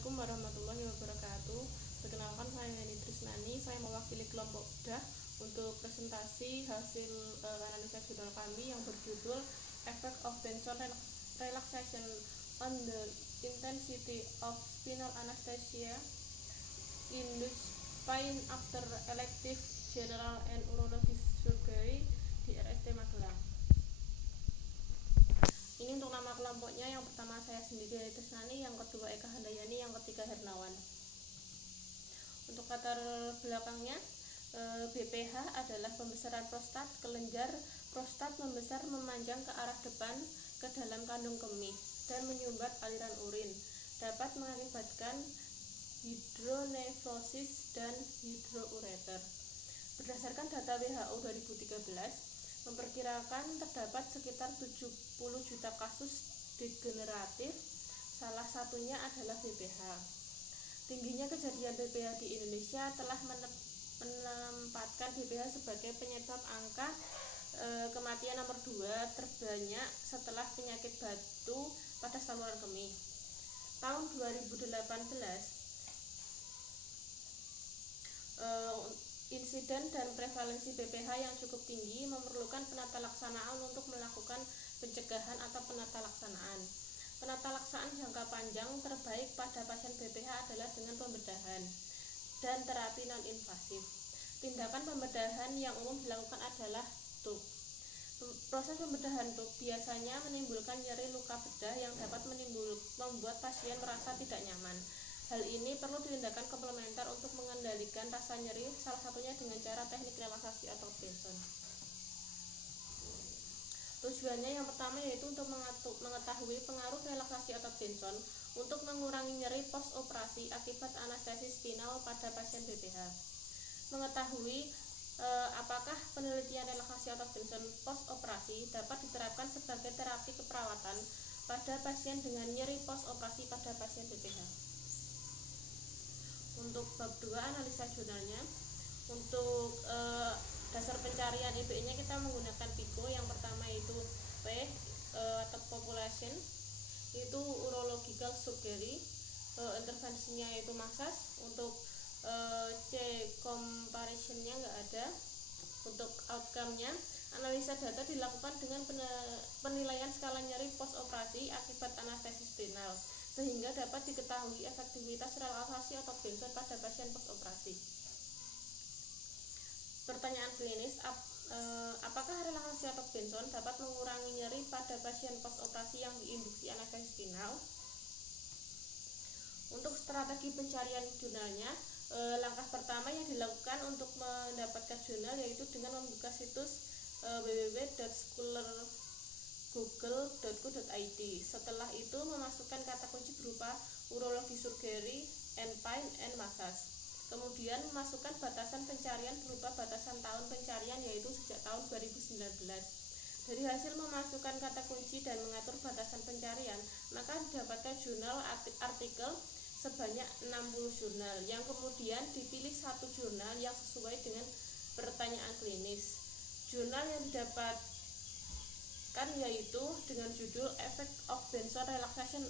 Assalamualaikum warahmatullahi wabarakatuh. Perkenalkan, saya Yani Trisnani. Saya mewakili kelompok DAH untuk presentasi hasil analisa jurnal kami yang berjudul Effect of Benson Relaxation on the Intensity of Spinal Anesthesia Induced Pain After Elective General and Urologic Surgery di RST Magelang. Ini untuk nama kelompoknya, yang pertama saya sendiri Yani Trisnani, yang kedua Eka Handayani, yang ketiga Hernawan. Untuk latar belakangnya, BPH adalah pembesaran prostat kelenjar. Prostat membesar memanjang ke arah depan ke dalam kandung kemih dan menyumbat aliran urin, dapat mengakibatkan hidronefrosis dan hidroureter. Berdasarkan data WHO 2013, memperkirakan terdapat sekitar 70 juta kasus degeneratif, salah satunya adalah BPH. Tingginya kejadian BPH di Indonesia telah menempatkan BPH sebagai penyebab angka kematian nomor 2 terbanyak setelah penyakit batu pada saluran kemih. Tahun 2018, insiden dan prevalensi BPH yang cukup tinggi memerlukan penata laksanaan untuk melakukan pencegahan atau penata laksanaan. Penata laksanaan jangka panjang terbaik pada pasien BPH adalah dengan pembedahan dan terapi non-invasif. Tindakan pembedahan yang umum dilakukan adalah TUB. Proses pembedahan TUB biasanya menimbulkan nyeri luka bedah yang dapat membuat pasien merasa tidak nyaman. Hal ini perlu tindakan komplementer untuk mengendalikan rasa nyeri, salah satunya dengan cara teknik relaksasi atau Benson. Tujuannya yang pertama yaitu untuk mengetahui pengaruh relaksasi atau Benson untuk mengurangi nyeri post operasi akibat anestesi spinal pada pasien BPH. Mengetahui apakah penelitian relaksasi atau Benson post operasi dapat diterapkan sebagai terapi keperawatan pada pasien dengan nyeri post operasi pada pasien BPH. Untuk bab 2 analisa jurnalnya, untuk dasar pencarian IBE-nya kita menggunakan PICO. Yang pertama itu P atau population, itu urological surgery, intervensinya itu massage. Untuk C comparison-nya nggak ada. Untuk outcome-nya, analisa data dilakukan dengan penilaian skala nyeri post operasi akibat anestesi spinal, sehingga dapat diketahui efektivitas relaksasi atau Benson pada pasien post operasi. Pertanyaan klinis, apakah relaksasi atau Benson dapat mengurangi nyeri pada pasien post operasi yang diinduksi anestesi spinal? Untuk strategi pencarian jurnalnya, langkah pertama yang dilakukan untuk mendapatkan jurnal yaitu dengan membuka situs www.google.co.id. Setelah itu memasukkan kata kunci berupa urologi surgery and pain and massage. Kemudian memasukkan batasan pencarian berupa batasan tahun pencarian yaitu sejak tahun 2019. Dari hasil memasukkan kata kunci dan mengatur batasan pencarian, maka didapatkan jurnal artikel sebanyak 60 jurnal, yang kemudian dipilih satu jurnal yang sesuai dengan pertanyaan klinis. Jurnal yang didapatkan yaitu dengan judul Effect of Benson Relaxation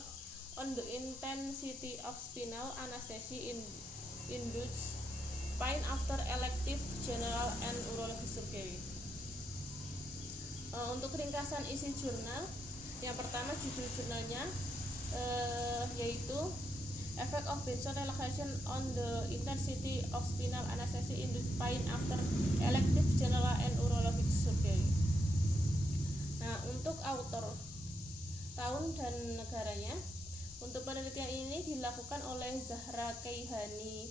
on the Intensity of Spinal Anesthesia Induced Pain After Elective General and Urologic Surgery. Untuk ringkasan isi jurnal, yang pertama judul jurnalnya yaitu Effect of Benson Relaxation on the Intensity of Spinal Anesthesia Induced Pain After Elective General and Urologic Surgery. Nah, untuk autor, tahun dan negaranya, untuk penelitian ini dilakukan oleh Zahra Keihani,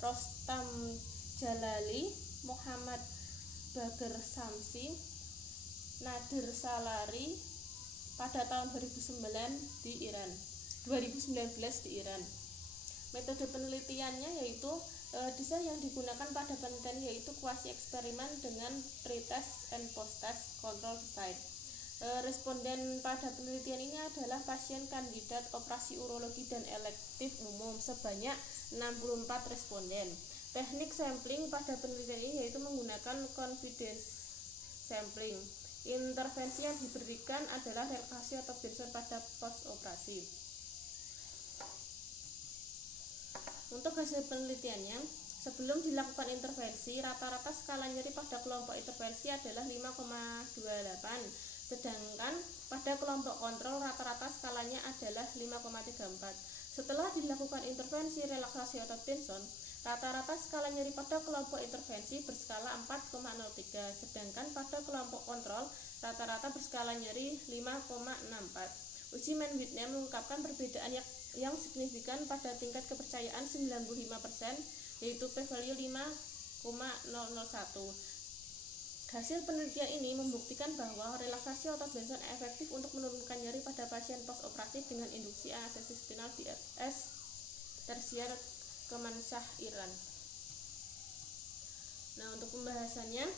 Rostam Jalali, Muhammad Bagher Samsi, Nadir Salari pada tahun 2019 di Iran. Metode penelitiannya yaitu desain yang digunakan pada penelitian yaitu kuasi eksperimen dengan pretest and post-test control design. Responden pada penelitian ini adalah pasien kandidat operasi urologi dan elektif umum sebanyak 64 responden. Teknik sampling pada penelitian ini yaitu menggunakan confidence sampling. Intervensi yang diberikan adalah relaksasi atau Benson pada post operasi. Untuk hasil penelitiannya, sebelum dilakukan intervensi, rata-rata skala nyeri pada kelompok intervensi adalah 5,28, sedangkan pada kelompok kontrol rata-rata skalanya adalah 5,34. Setelah dilakukan intervensi relaksasi otot tension, rata-rata skala nyeri pada kelompok intervensi berskala 4,03, sedangkan pada kelompok kontrol rata-rata berskala nyeri 5,64. Uji Mann-Whitney mengungkapkan perbedaan yang signifikan pada tingkat kepercayaan 95%, yaitu p-value 5,001. Hasil penelitian ini membuktikan bahwa relaksasi otot Benson efektif untuk menurunkan nyeri pada pasien post-operasi dengan induksi anestesis spinal di FS tersier Kermanshah Iran. Nah, untuk pembahasannya,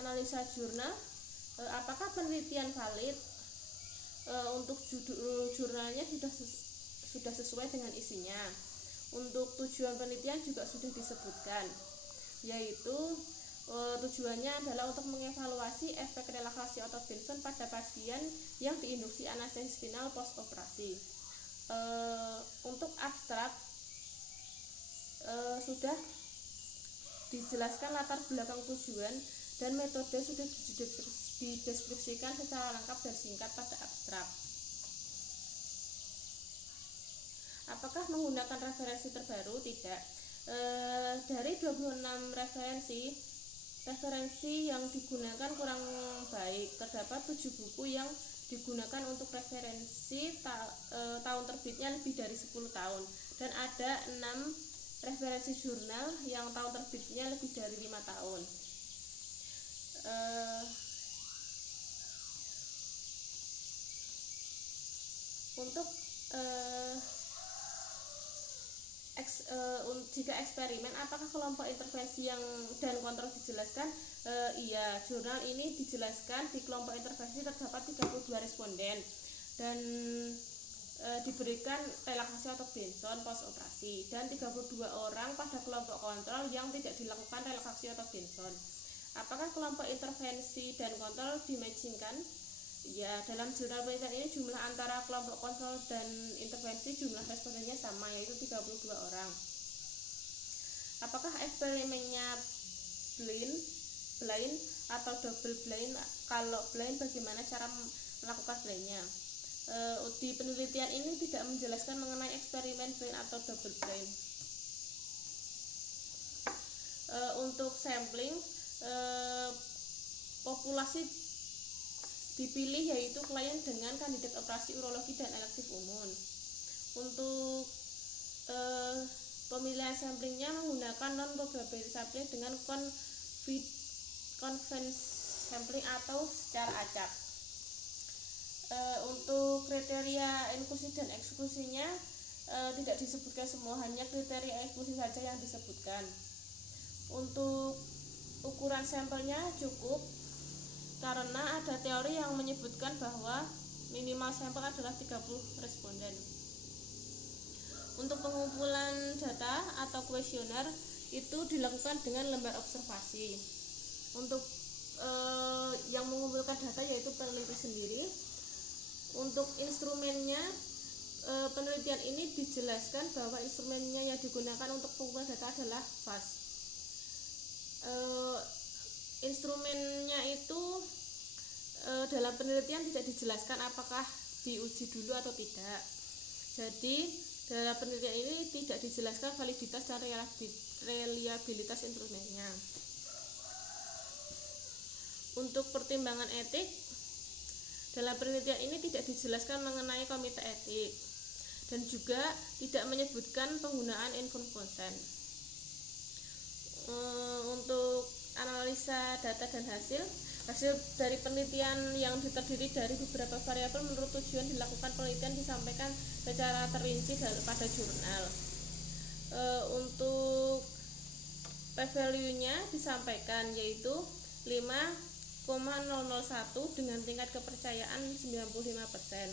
analisa jurnal, apakah penelitian valid? Untuk jurnalnya sudah sesuai dengan isinya. Untuk tujuan penelitian juga sudah disebutkan, yaitu tujuannya adalah untuk mengevaluasi efek relaksasi otot Benson pada pasien yang diinduksi anestesis spinal post operasi. Untuk abstrak sudah dijelaskan latar belakang tujuan dan metode sudah dideskripsikan secara lengkap dan singkat pada abstrak. Apakah menggunakan referensi terbaru? Tidak. Dari 26 referensi yang digunakan kurang baik. Terdapat 7 buku yang digunakan untuk referensi tahun terbitnya lebih dari 10 tahun, dan ada 6 referensi jurnal yang tahun terbitnya lebih dari 5 tahun. Untuk jika eksperimen, apakah kelompok intervensi dan kontrol dijelaskan? Iya, jurnal ini dijelaskan. Di kelompok intervensi terdapat 32 responden dan diberikan relaksasi otot Benson post operasi, dan 32 orang pada kelompok kontrol yang tidak dilakukan relaksasi otot Benson. Apakah kelompok intervensi dan kontrol dimatchingkan? Ya, dalam jurnal penelitian ini jumlah antara kelompok kontrol dan intervensi jumlah respondennya sama, yaitu 32 orang. Apakah eksperimennya blind atau double blind? Kalau blind, bagaimana cara melakukan blindnya? Di penelitian ini tidak menjelaskan mengenai eksperimen blind atau double blind. Untuk sampling, populasi dipilih yaitu klien dengan kandidat operasi urologi dan elektif umum. Untuk pemilihan samplingnya menggunakan non-probability sampling dengan convenience sampling atau secara acak. Untuk kriteria inklusi dan eksklusinya tidak disebutkan semua, hanya kriteria inklusi saja yang disebutkan. Untuk ukuran sampelnya cukup, karena ada teori yang menyebutkan bahwa minimal sampel adalah 30 responden. Untuk pengumpulan data atau kuesioner itu dilakukan dengan lembar observasi. Untuk yang mengumpulkan data yaitu peneliti sendiri. Untuk instrumennya, penelitian ini dijelaskan bahwa instrumennya yang digunakan untuk pengumpulan data adalah VAS. Instrumennya itu dalam penelitian tidak dijelaskan apakah diuji dulu atau tidak. Jadi dalam penelitian ini tidak dijelaskan validitas dan reliabilitas instrumennya. Untuk pertimbangan etik, dalam penelitian ini tidak dijelaskan mengenai komite etik dan juga tidak menyebutkan penggunaan informed consent. Untuk analisa data dan hasil dari penelitian yang terdiri dari beberapa variabel menurut tujuan dilakukan penelitian disampaikan secara terinci pada jurnal. Untuk p-value-nya disampaikan yaitu 5,001 dengan tingkat kepercayaan 95%.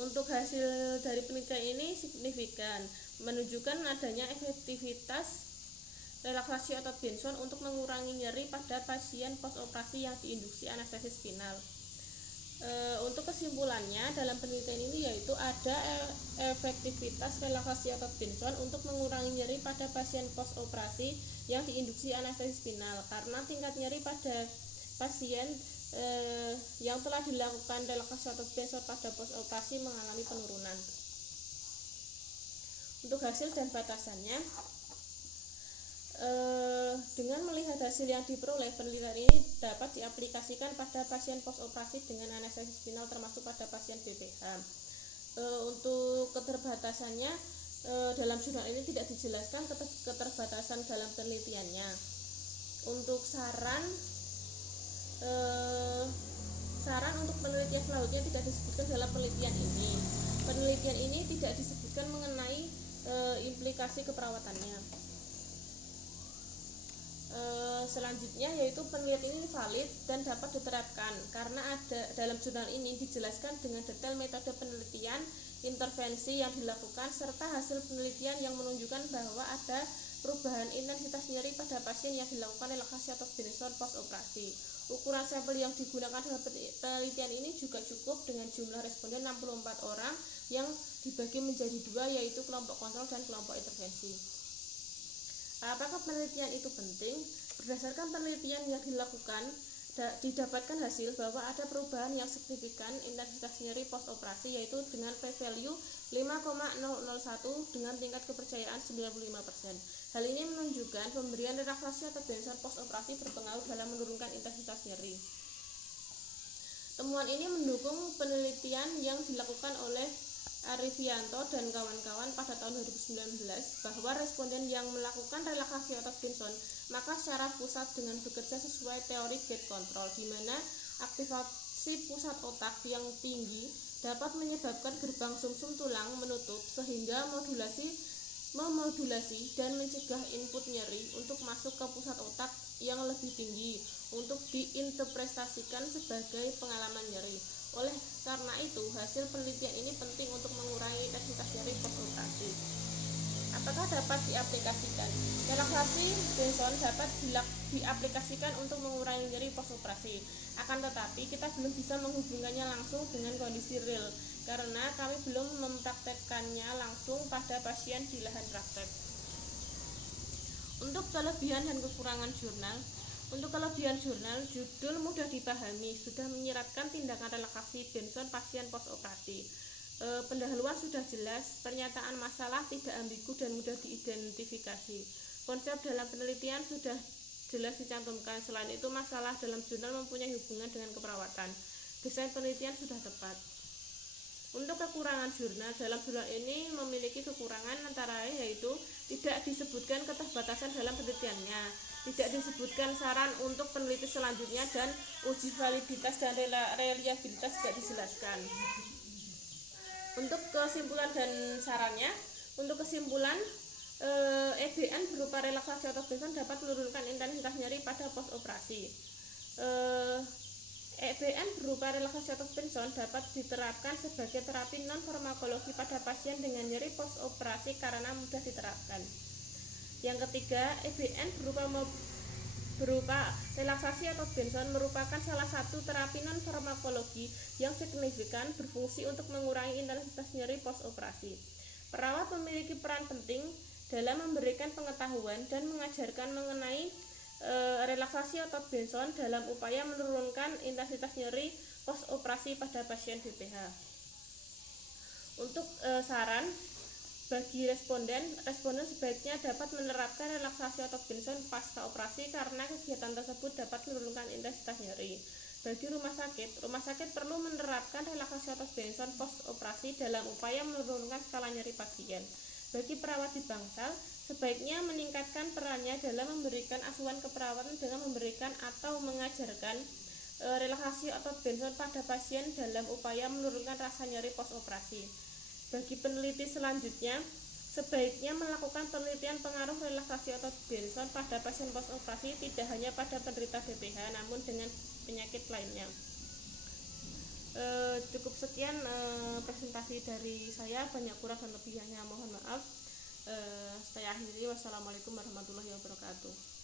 Untuk hasil dari penelitian ini signifikan, menunjukkan adanya efektivitas relaksasi otot Benson untuk mengurangi nyeri pada pasien post operasi yang diinduksi anestesis spinal. Untuk kesimpulannya dalam penelitian ini yaitu ada efektivitas relaksasi otot Benson untuk mengurangi nyeri pada pasien post operasi yang diinduksi anestesi spinal, karena tingkat nyeri pada pasien yang telah dilakukan relaksasi otot Benson pada post operasi mengalami penurunan. Untuk hasil dan batasannya, dengan melihat hasil yang diperoleh, penelitian ini dapat diaplikasikan pada pasien post operasi dengan anestesi spinal termasuk pada pasien BPH. Untuk keterbatasannya, dalam jurnal ini tidak dijelaskan keterbatasan dalam penelitiannya. Untuk saran untuk penelitian selanjutnya tidak disebutkan dalam penelitian ini. Penelitian ini tidak disebutkan mengenai implikasi keperawatannya. Selanjutnya yaitu penelitian ini valid dan dapat diterapkan karena ada dalam jurnal ini dijelaskan dengan detail metode penelitian, intervensi yang dilakukan serta hasil penelitian yang menunjukkan bahwa ada perubahan intensitas nyeri pada pasien yang dilakukan relaksasi otot Benson post operasi. Ukuran sampel yang digunakan dalam penelitian ini juga cukup dengan jumlah responden 64 orang yang dibagi menjadi dua, yaitu kelompok kontrol dan kelompok intervensi. Apakah penelitian itu penting? Berdasarkan penelitian yang dilakukan, didapatkan hasil bahwa ada perubahan yang signifikan intensitas nyeri post operasi, yaitu dengan p-value 5,001 dengan tingkat kepercayaan 95%. Hal ini menunjukkan pemberian relaksasi otot Benson post operasi berpengaruh dalam menurunkan intensitas nyeri. Temuan ini mendukung penelitian yang dilakukan oleh Arifianto dan kawan-kawan pada tahun 2019 bahwa responden yang melakukan relaksasi otot Benson maka secara pusat dengan bekerja sesuai teori gate control, di mana aktivasi pusat otak yang tinggi dapat menyebabkan gerbang sumsum tulang menutup sehingga memodulasi dan mencegah input nyeri untuk masuk ke pusat otak yang lebih tinggi untuk diinterpretasikan sebagai pengalaman nyeri. Oleh karena itu, hasil penelitian ini penting untuk mengurangi intensitas nyeri post operasi. Apakah dapat diaplikasikan? Relaksasi Benson dapat diaplikasikan untuk mengurangi nyeri post operasi. Akan tetapi, kita belum bisa menghubungkannya langsung dengan kondisi real karena kami belum mempraktekkannya langsung pada pasien di lahan praktek. Untuk kelebihan dan kekurangan jurnal, judul mudah dipahami, sudah menyiratkan tindakan relaksasi Benson pasien post operasi. Pendahuluan sudah jelas, pernyataan masalah tidak ambigu dan mudah diidentifikasi. Konsep dalam penelitian sudah jelas dicantumkan. Selain itu, masalah dalam jurnal mempunyai hubungan dengan keperawatan. Desain penelitian sudah tepat. Untuk kekurangan jurnal, dalam jurnal ini memiliki kekurangan antara lain yaitu tidak disebutkan keterbatasan dalam penelitiannya, tidak disebutkan saran untuk peneliti selanjutnya, dan uji validitas dan reliabilitas tidak dijelaskan. Untuk kesimpulan dan sarannya, untuk kesimpulan, EBN berupa relaksasi otot Benson dapat menurunkan intensitas nyeri pada post operasi. EBN berupa relaksasi otot Benson dapat diterapkan sebagai terapi non farmakologi pada pasien dengan nyeri post operasi karena mudah diterapkan. Yang ketiga, EBN berupa relaksasi otot Benson merupakan salah satu terapi non farmakologi yang signifikan berfungsi untuk mengurangi intensitas nyeri post operasi. Perawat memiliki peran penting dalam memberikan pengetahuan dan mengajarkan mengenai relaksasi otot Benson dalam upaya menurunkan intensitas nyeri post operasi pada pasien BPH. Untuk saran bagi responden sebaiknya dapat menerapkan relaksasi otot Benson pasca operasi karena kegiatan tersebut dapat menurunkan intensitas nyeri. Bagi rumah sakit perlu menerapkan relaksasi otot Benson post operasi dalam upaya menurunkan skala nyeri pasien. Bagi perawat di bangsal, sebaiknya meningkatkan perannya dalam memberikan asuhan keperawatan dengan memberikan atau mengajarkan relaksasi otot Benson pada pasien dalam upaya menurunkan rasa nyeri post operasi. Bagi peneliti selanjutnya, sebaiknya melakukan penelitian pengaruh relaksasi otot Benson pada pasien post operasi tidak hanya pada penderita BPH namun dengan penyakit lainnya. Cukup sekian presentasi dari saya, banyak kurang dan lebihnya mohon maaf. Saya akhiri, wassalamualaikum warahmatullahi wabarakatuh.